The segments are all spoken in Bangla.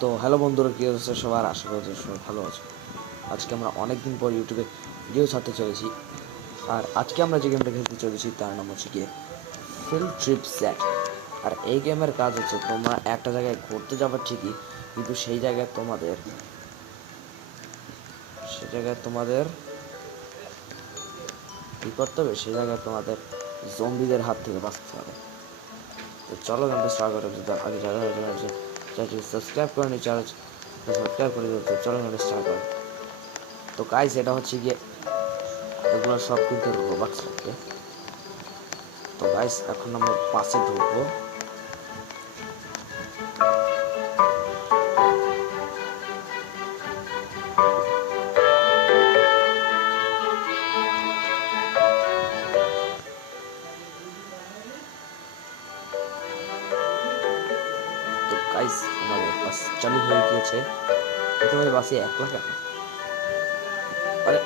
তো হ্যালো বন্ধুরা, কি হচ্ছে সবার? আশা করি সবাই ভালো আছে। আজকে আমরা অনেক দিন পর ইউটিউবে ভিডিও ছাড়তে চলেছি। আর আজকে আমরা যে গেমটা খেলতে চলেছি তার নাম হচ্ছে গিয়ে ফিল্ড ট্রিপ সেট। আর এই গেমের কাজ হচ্ছে তোমরা একটা জায়গায় ঘুরতে যাবার ঠিকই, কিন্তু সেই জায়গায় তোমাদের কী করতে হবে, সেই জায়গায় তোমাদের জম্বিদের হাত থেকে বাঁচতে হবে। তো চলো গেমটা স্টার্ট করে আগে যারা চ্যানেলটি সাবস্ক্রাইব করে নি, সাবস্ক্রাইব করে দিতে। চলো গেমটা স্টার্ট করে। তো গাইস, এটা হচ্ছে গিয়ে এগুলো সব কিন্তু রোবাক্স রাখবে। তো গাইস, এখন আমরা পাশে ঢুকবো। তো গাইস, আমাদের বাস চালু হয়ে গিয়েছে। প্রথমে বাসে 1 লাখ আরে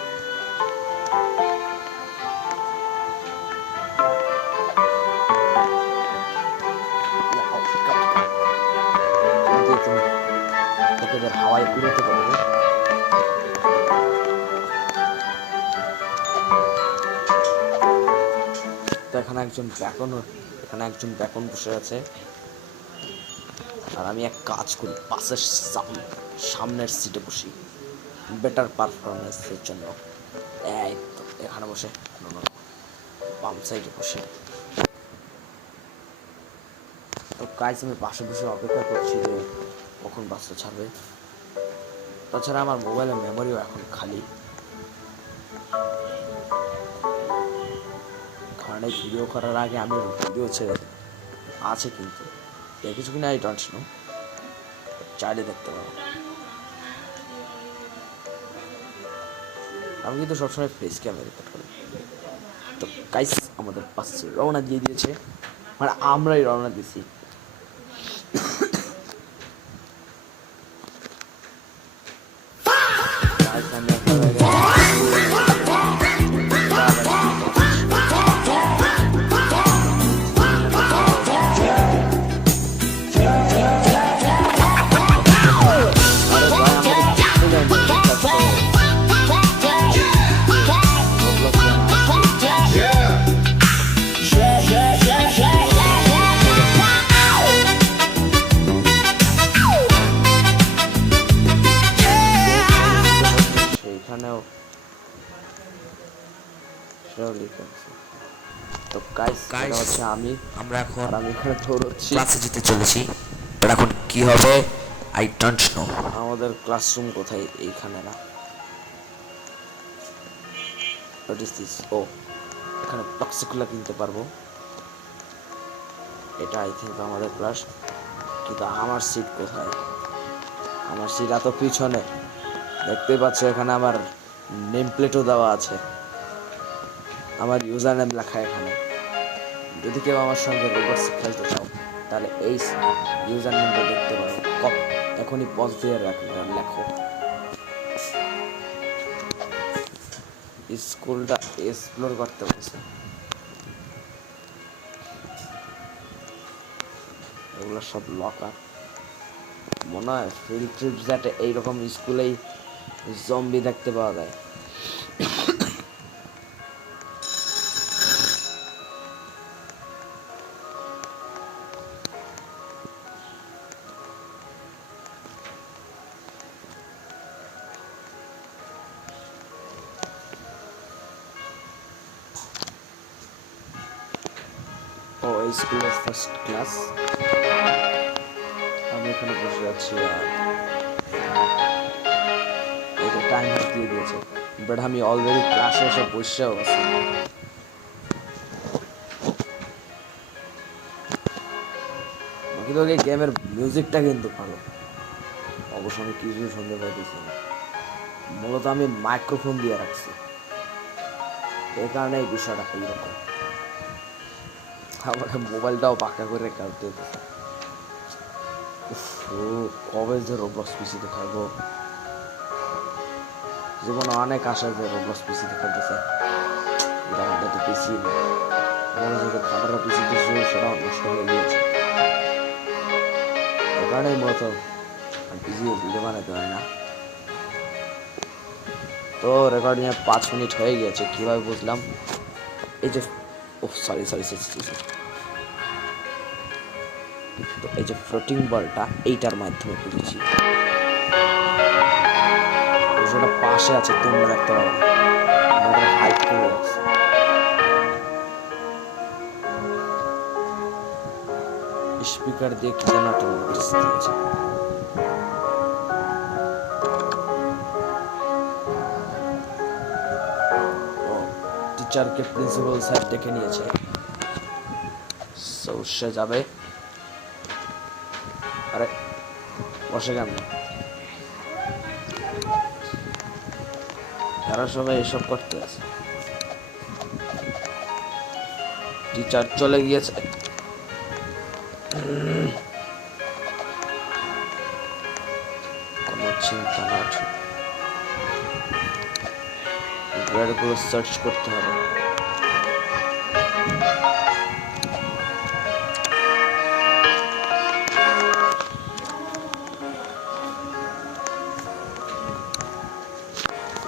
লোকেদের হাওয়ায় উড়াতে পারবে। তো এখানে একজন বেকন বসে আছে। আর আমি এক কাজ করি, বাসের সামনের সিটে বসি বেটার পারফরমেন্সের জন্য। এই তো এখানে বসে বাম সাইডে বসে। তো গাইস, আমি পাশে বসে অপেক্ষা করছি যে কখন বাসটা ছাড়বে। তাছাড়া আমার মোবাইলের মেমোরিও এখন খালি, কারণ এই ভিডিও করার আগে আমি ভিডিও ছেড়ে দিই আছে, কিন্তু দেখেছো কিনা আই ডোন্ট নো, চাইলে দেখতে পাবো। আমি কিন্তু সবসময় ফেস ক্যামেরা রেকর্ড করি। তো গাইস, আমাদের পাশে রওনা দিয়ে দিয়েছে, মানে আমরাই রওনা দিয়েছি। তো গাইস, এটা হচ্ছে আমরা এখন এখানে দৌড়চ্ছি, ক্লাসে যেতে চলেছি। বাট এখন কি হবে আই ডোন্ট নো। আমাদের ক্লাসরুম কোথায়? এইখানে না, হোয়াট ইজ দিস? ও, এখানে টক্সিকুলা কিনতে পারবো। এটা আই থিঙ্ক আমাদের ক্লাস, কিন্তু আমার সিট কোথায়? আমার সিট এত পিছনে, দেখতে পাচ্ছ এখানে আমার নেম প্লেটও দেওয়া আছে, আমার ইউজার নেম লেখা এখানে। যদি কেউ আমার সঙ্গে রোবটস খেলতে চাও তাহলে এই ইউজার নেমটা দেখতে পারো। এখনই পজ দিয়ে লেখো। স্কুলটা এক্সপ্লোর করতে বলছে। এগুলো সব লকার মনে হয়। ফিল্ড ট্রিপ যাতে এইরকম স্কুলেই জম্বি দেখতে পাওয়া যায়। ও, এই স্কুলের ফার্স্ট ক্লাস, আমি এখানে বসে আছি। আর এটা টাইম দিয়ে দিয়েছে, বাট আমি অলরেডি ক্লাসে এসে বসেও আছি। কিন্তু এই গেমের মিউজিকটা কিন্তু ভালো। অবশ্য আমি কিছুই শুনতে পাইতেছি না, মূলত আমি মাইক্রোফোন দিয়ে রাখছি, এই কারণে এই বিষয়টা এইরকম। আমার মোবাইলটাও পাকা করে কাটতে হতেছে। কবে যে রোবলক্স পিসিতে খেলবো, জীবনে অনেক আশা যে রোবলক্স পিসিতে খেলতেছে। এটা আমাদের তো পিসি না, মনে হচ্ছে খাবারও পিসিতে সেটাও নষ্ট হয়ে গিয়েছে। এ কারণেই মূলত ভিডিও বানাতে হয় না। তো রেকর্ডিং 5 মিনিট হয়ে গেছে, কিভাবে বুঝলাম? এই যে সরি, তো এই যে ফ্লোটিং বলটা এইটার মাধ্যমে করেছি, ওটা পাশে আছে, তোমরা দেখতে পাবো না, আমাদের হাইট করে রাখছি। স্পিকার দিয়ে কি যেন একটা পরিস্থিতি আছে। টিচারকে প্রিন্সিপাল স্যার ডেকে নিয়েছে, সে যাবে। আরে বসে কেন? তারা সবাই এসব করতে আছে। টিচার চলে গিয়েছে। কোনো চিন্তা নট, গ্রেডগুলো সার্চ করতে হবে।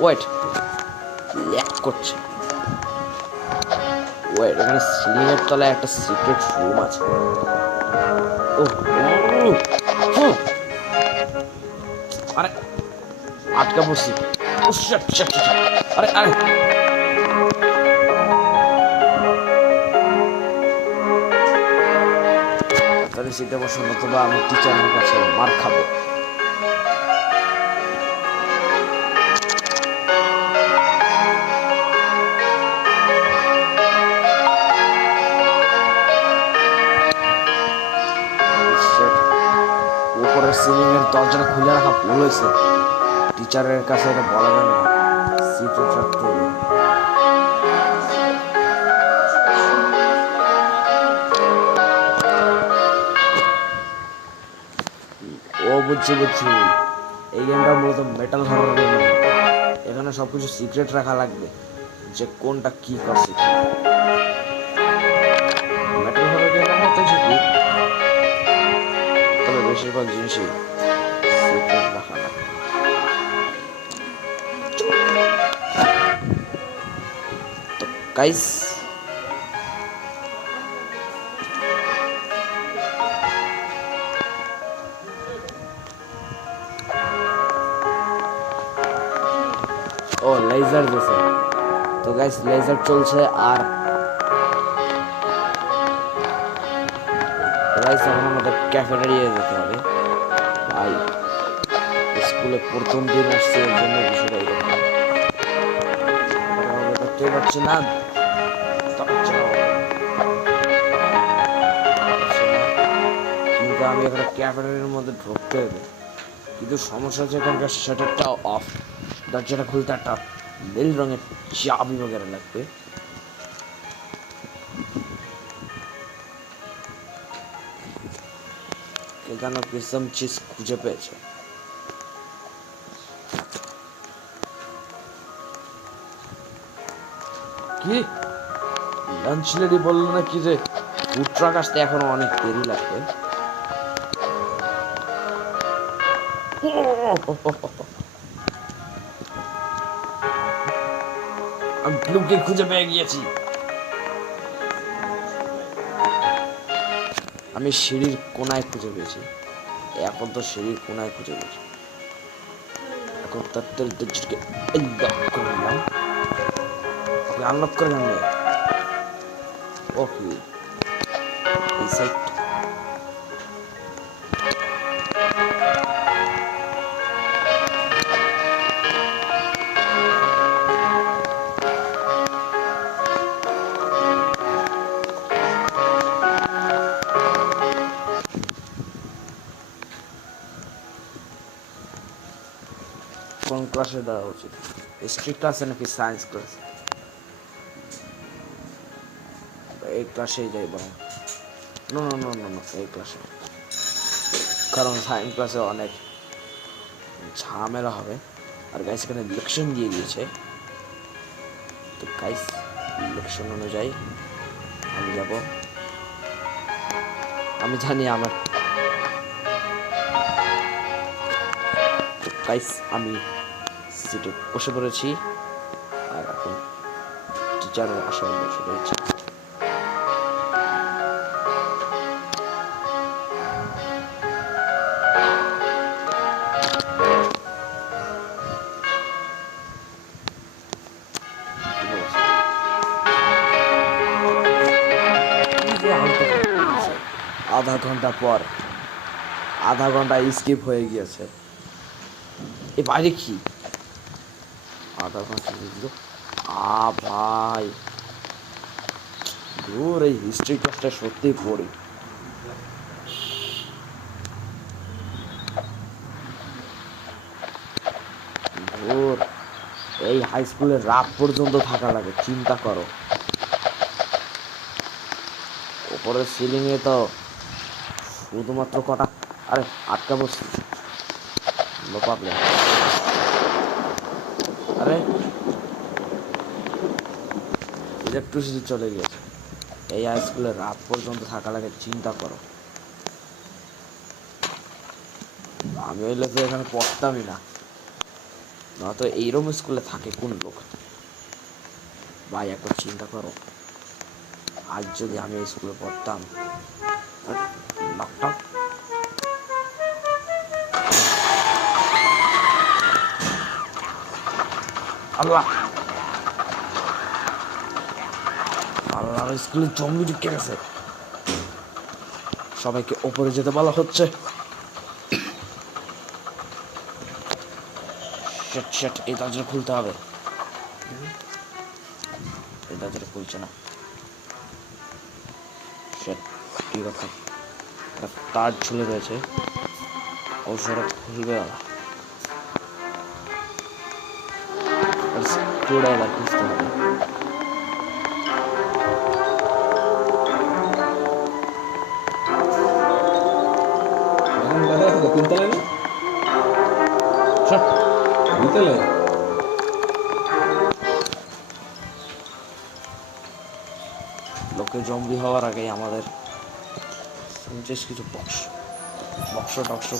ওয়েট, ল্যাগ করছে। ওয়েট, এখানে সিলিংয়ের তলায় একটা সিক্রেট রুম আছে। আরে আটকা পড়ছি। আরে আরে তাহলে সিটে বসে, নতুবা আমি টিচারের কাছে মার খাবো। উপরের সিলিং এর দরজাটা খুলে রাখা ভুল হয়েছে। টিচারের কাছে এটা বলা যাবে না, সিক্রেট রাখতে হবে। বুঝছি, এই গেমটা মূলত মেটাল হরর গেম। এখানে সবকিছু সিক্রেট রাখা লাগবে, যে কোনটা কি করছে। মেটাল হরর গেমের মতো ঠিকই, তবে বেশিরভাগ জিনিসই সিক্রেট রাখা লাগবে। তো গাইস, ও লেজার দিছে। তো গাইস, লেজার চলছে। আর গাইস, এখন আমাদের ক্যাফেটেরিয়ায় যেতে হবে। ভাই, স্কুলে প্রথম দিন আসছে, এর জন্য বিষয়টা এরকম। দেখতে পাচ্ছি না, কিন্তু আমি এখানে ক্যাফেটেরিয়ার মধ্যে ঢুকতে হবে। কিন্তু সমস্যা হচ্ছে এখানকার শাটারটা অফ। দরজাটা খুলতে একটা নীল রঙের চাবি বগেরা লাগবে। এখানে কিসম চিজ খুঁজে পেয়েছে। কি লাঞ্চ লেডি বললো না কি যে ফুড ট্রাক আসতে এখনো অনেক দেরি লাগবে? আমি ব্লুকে খুঁজে পেয়ে গিয়েছি। আমি সিঁড়ির কোনায় খুঁজে পেয়েছি। এখন তো সিঁড়ির কোনায় খুঁজে পেয়েছি। এখন তাড়াতাড়ি দরজাটাকে লক করে নিলাম। ওকে আনলক করে নিলাম। ওকে, এই সাইড কোন ক্লাসে দেওয়া উচিত? হিস্ট্রি ক্লাসে নাকি সায়েন্স ক্লাস? এই ক্লাসেই যাই বরং। No no no no no, এই ক্লাসে। কারণ সায়েন্স ক্লাসে অনেক ঝামেলা হবে। আর গাইস, এখানে লেকশন দিয়ে দিয়েছে। তো গাইস, লেকশন অনুযায়ী আমি যাব। আমি জানি আমার গাইস আমি সিটে বসে পড়েছি আর এখন টিচারের আশায় বসে রয়েছে। আধা ঘন্টা স্কিপ হয়ে গিয়েছে। এ বাইরে কি আধা ঘন্টা দিল ভাই দূর, এই হিস্ট্রি ক্লাসটা সত্যি পড়ি। দূর, এই হাই স্কুলে রাত পর্যন্ত থাকা লাগে, চিন্তা করো। উপরের সিলিং এ তো শুধুমাত্র কটা, আরে আটকা বসছি, নো প্রবলেম। আরে ইলেকট্রিসিটি চলে গিয়েছে। এই হাই স্কুলে রাত পর্যন্ত থাকা লাগে, চিন্তা করো। আমি হইলে তো এখানে পড়তামই না, নয়তো এইরকম স্কুলে থাকে কোন লোক ভাই? একবার চিন্তা করো, আজ যদি আমি এই স্কুলে পড়তাম। লকডাউন, আল্লাহ আল্লাহ, স্কুলে জম্বি ঢুকে গেছে। সবাইকে ওপরে যেতে বলা হচ্ছে। এই দরজা খুলতে হবে, এই দরজাটা খুলছে না। ঠিক আছে, তার ঝুলে রয়েছে, ওষুধ খুলবে না। খুঁজতে হবে। লোকে জম্বি হওয়ার আগে আমাদের কিছু বক্স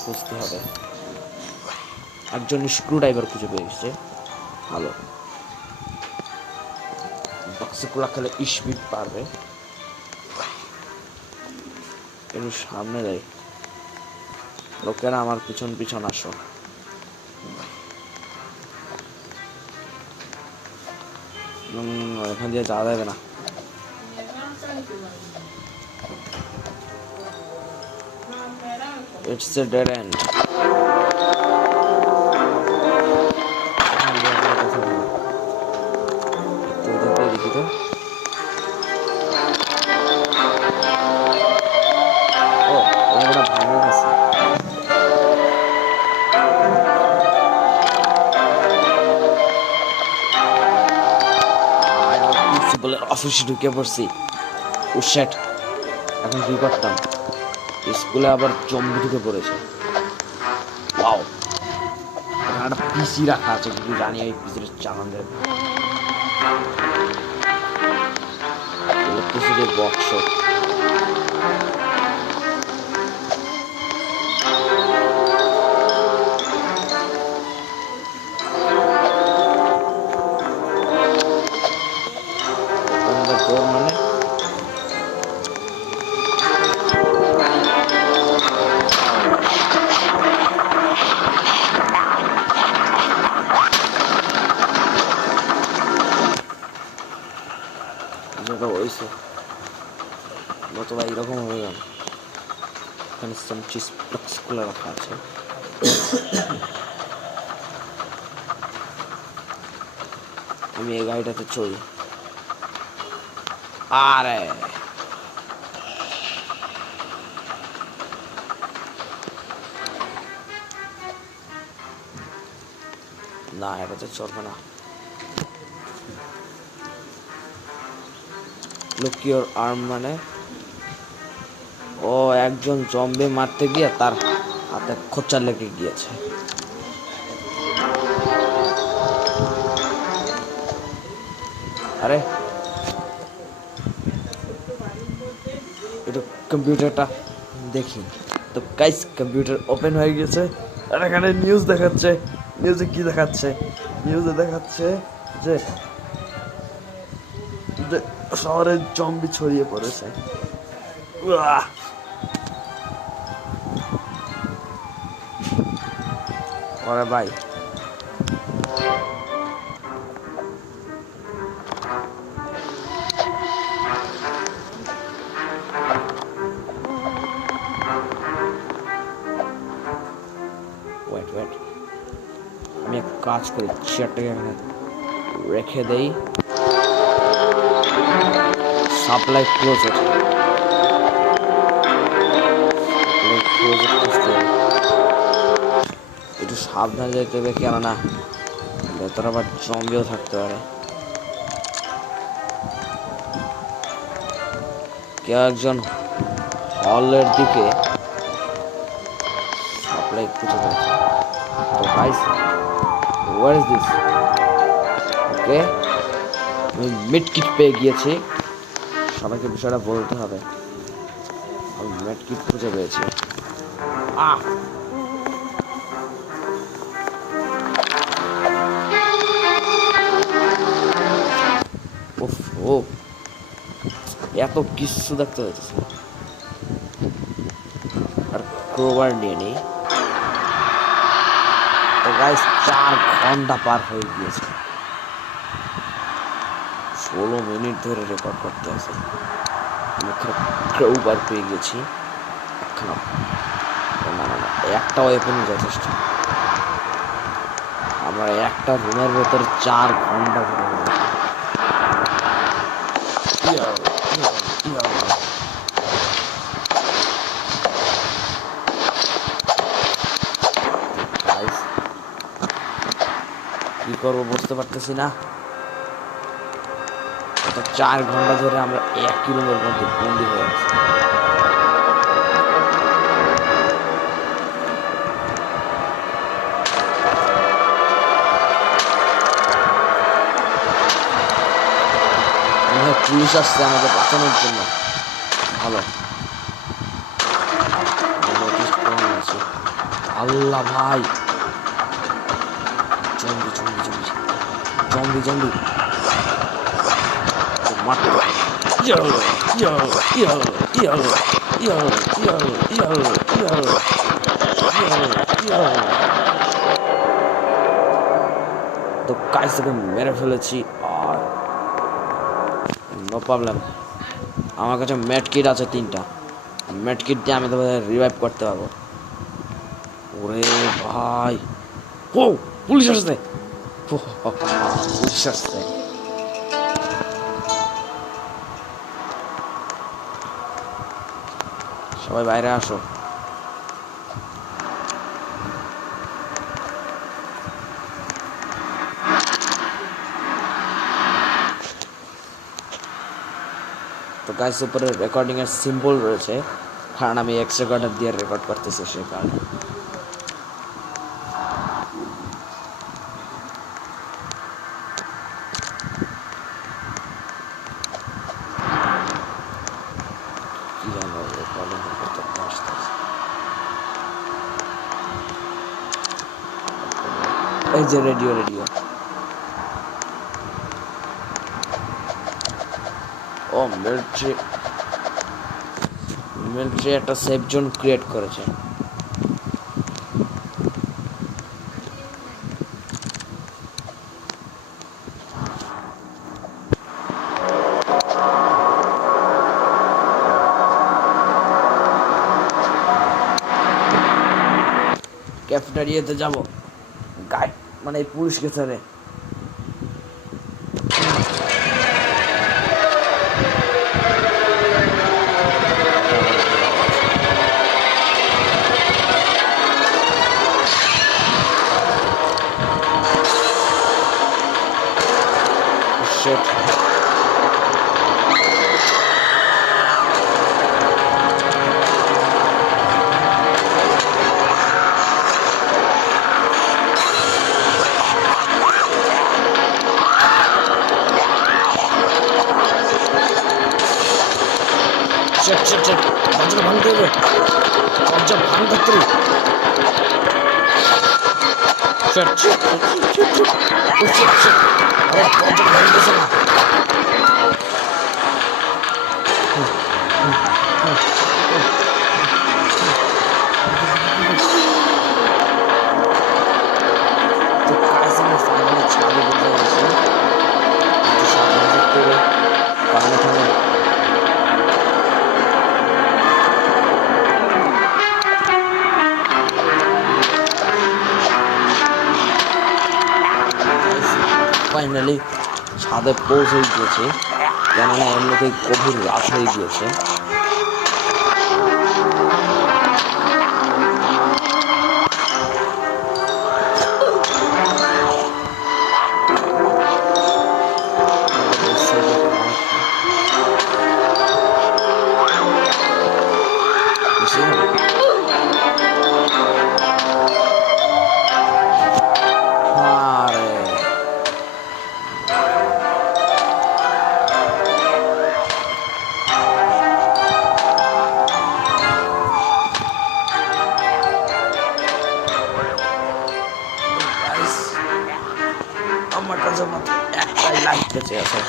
খুঁজতে হবে। একজন স্ক্রু ড্রাইভার খুঁজে পেয়েছে, ভালো। বক্সে খোলা খেলে স্পিড পারবে। একটু সামনে যাই, লোকেরা আমার পিছন আসো। এখান দিয়ে যাওয়া যাবে না। It's a dead end. দেখি তো, ও ওটা ভাঙে গেছে। অফিসে ঢুকে পড়ছি। উশেট, এখন কি করতাম? স্কুলে আবার জম্বি ঢুকে পড়েছে। ওয়াও, একটা পিসি রাখা আছে, কিন্তু জানি এই পিসির চালান দেবে। ইলেকট্রিসিটি বক্স, মানে হয়েছে, নতুবা এইরকম হয়ে গেল। এখানে চিজ বক্স খোলা রাখা আছে। আমি এই গাড়িটাতে চড়ি। আরে না, এটাতে চলবে না। লুক ইওর আর্ম মানে, ও একজন জম্বি মারতে গিয়ে তার হাতে খোঁচা লেগে গিয়েছে। আরে একটু কম্পিউটারটা দেখি তো। গাইস, কম্পিউটার ওপেন হয়ে গেছে। আর এখানে নিউজ দেখাচ্ছে। নিউজে কি দেখাচ্ছে? নিউজে দেখাচ্ছে যে যে শহরে জম্বি ছড়িয়ে পড়েছে। উয়াহ! ওরে ভাই, ওয়েট ওয়েট, আমি এক কাজ করি, চেয়ারটাকে এখানে রেখে দেই। সাপ্লাই ক্লোজেট, একটু সাবধানে যেতে হবে, কেননা ভেতরে আবার জম্বিও থাকতে পারে। কেউ একজন হলের দিকে সাপ্লাই খুঁজে পেয়েছে। তো গাইস, হোয়াট ইজ দিস? ওকে, আমি মিড কিট পেয়ে গিয়েছি। সবাইকে বিষয়টা বলতে হবে, আমি মিড কিট খুঁজে পেয়েছি। আহ, ও এত কিছু দেখতে হয়েছে। আর ক্রোবার নিয়ে নেই। তো গাইস, 4 ঘন্টা পার হয়ে গিয়েছে, 16 মিনিট ধরে রেকর্ড করতে আছে। আমি ক্রোবার পেয়ে গেছি। না না না, একটা ওয়েপনই যথেষ্ট। আমরা একটা রুমের ভেতরে 4 ঘন্টা ধরে কি করবো বুঝতে পারতেছি না। 4 ঘন্টা ধরে আমরা একই রুমের মধ্যে বন্দি হয়ে আছি। পুলিশ আসছে আমাদের বাঁচানোর জন্য। ভালো, আল্লাহ ভাই, zombie zombie zombie zombie zombie তো কাইসকে মেরে ফেলেছি। আর নো প্রবলেম, আমার কাছে ম্যাট কিট আছে 3টা। ম্যাট কিট দিয়ে আমি তোমাদের রিভাইভ করতে পারবো। ওরে ভাই, ও পুলিশ আসছে, পুলিশ আসছে। সবাই বাইরে আসো। তো গাইস, উপরে রেকর্ডিং এর সিম্বল রয়েছে, কারণ আমি এক্স রেকর্ডার দিয়ে রেকর্ড করতেছি সেই কারণে। কি জানো, রেকর্ডিং করতে আসতেছে। এই যে রেডিও, ও মিলিটারি একটা সেফ জোন ক্রিয়েট করেছে। ক্যাফেটেরিয়াতে যাব, গাইড মানে পুলিশকে ছেড়ে। Shit. দরজাটা ভাঙতে হবে, দরজা ভাঙ করতে। Shit, shit, shit, shit, shit. Oh, shit, shit. আরে পর্যন্ত ভাঙতেছে না। তো গাইস আমি ফাইনালি ছাদে বসে গেছি একটু সাজুগুজু করে, কারণ এখানে ফাইনালি ছাদে পৌঁছে গিয়েছি, কেননা এমনিতেই গভীর রাত হয়ে গিয়েছে। আমার কাছে মাত্র একটাই লাইট বেঁচে আছে।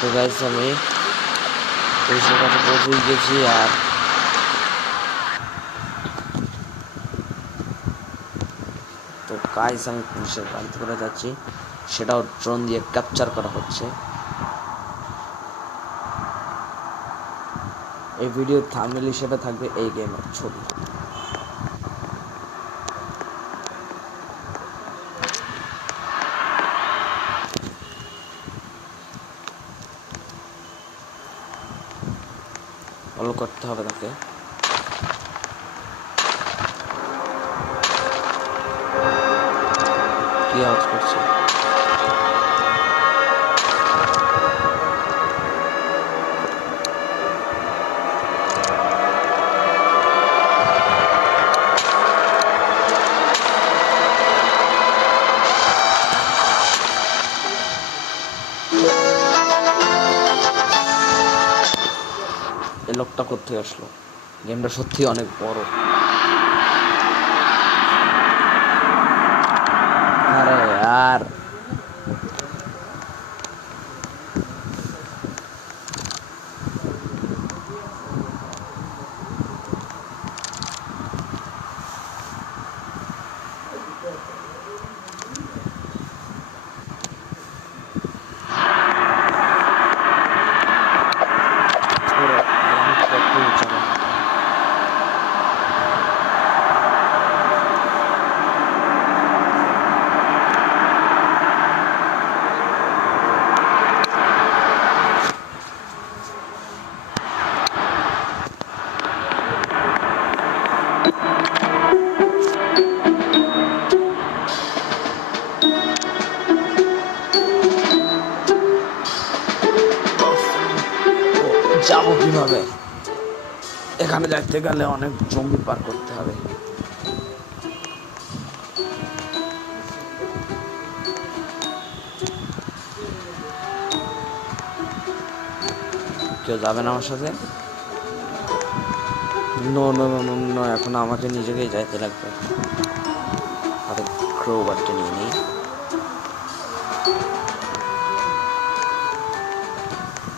তো গাইস আমি পুলিশের কাছে পৌঁছে গেছি, আর তো গাইস আমি পুলিশের গাড়িতে করে যাচ্ছি, সেটাও ড্রোন দিয়ে ক্যাপচার করা হচ্ছে। এই ভিডিও থাম্বনেল হিসেবে থাকবে এই গেমের ছবি। ফলো করতে হবে তাকে। কি আওয়াজ করছে? এই লোকটা কোথায় আসলো? গেমটা সত্যি অনেক বড়। আরে यार যাবো কিভাবে? এখানে যাইতে গেলে অনেক জমি পার করতে হবে। কেউ যাবে না আমার সাথে? No no no no no, এখন আমাকে নিজেকেই যাইতে লাগবে। হাতে ক্রোবারটা নিয়ে নিই।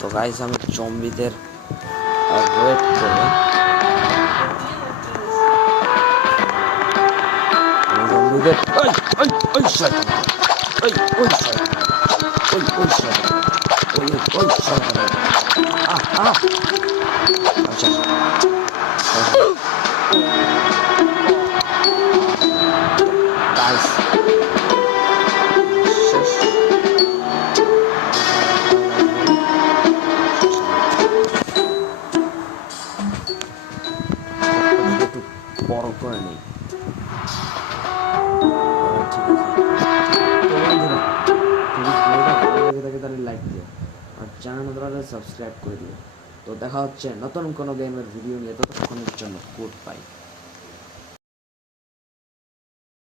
তো গাইস আমি জম্বিদের ওয়েট করে জম্বিদের ওই ওই ওই শয়তান, ওই ওই শয়তান, ওই ওই শয়তান, ওই ওই শয়তান। আচ্ছা গাইস বড় করে নেই। ঠিক আছে, তাহলে লাইক দিও আর চ্যানেল সাবস্ক্রাইব করে দিও। তো দেখা হচ্ছে নতুন কোনো গেমের ভিডিও নিয়ে, ততক্ষণের জন্য গুড বাই।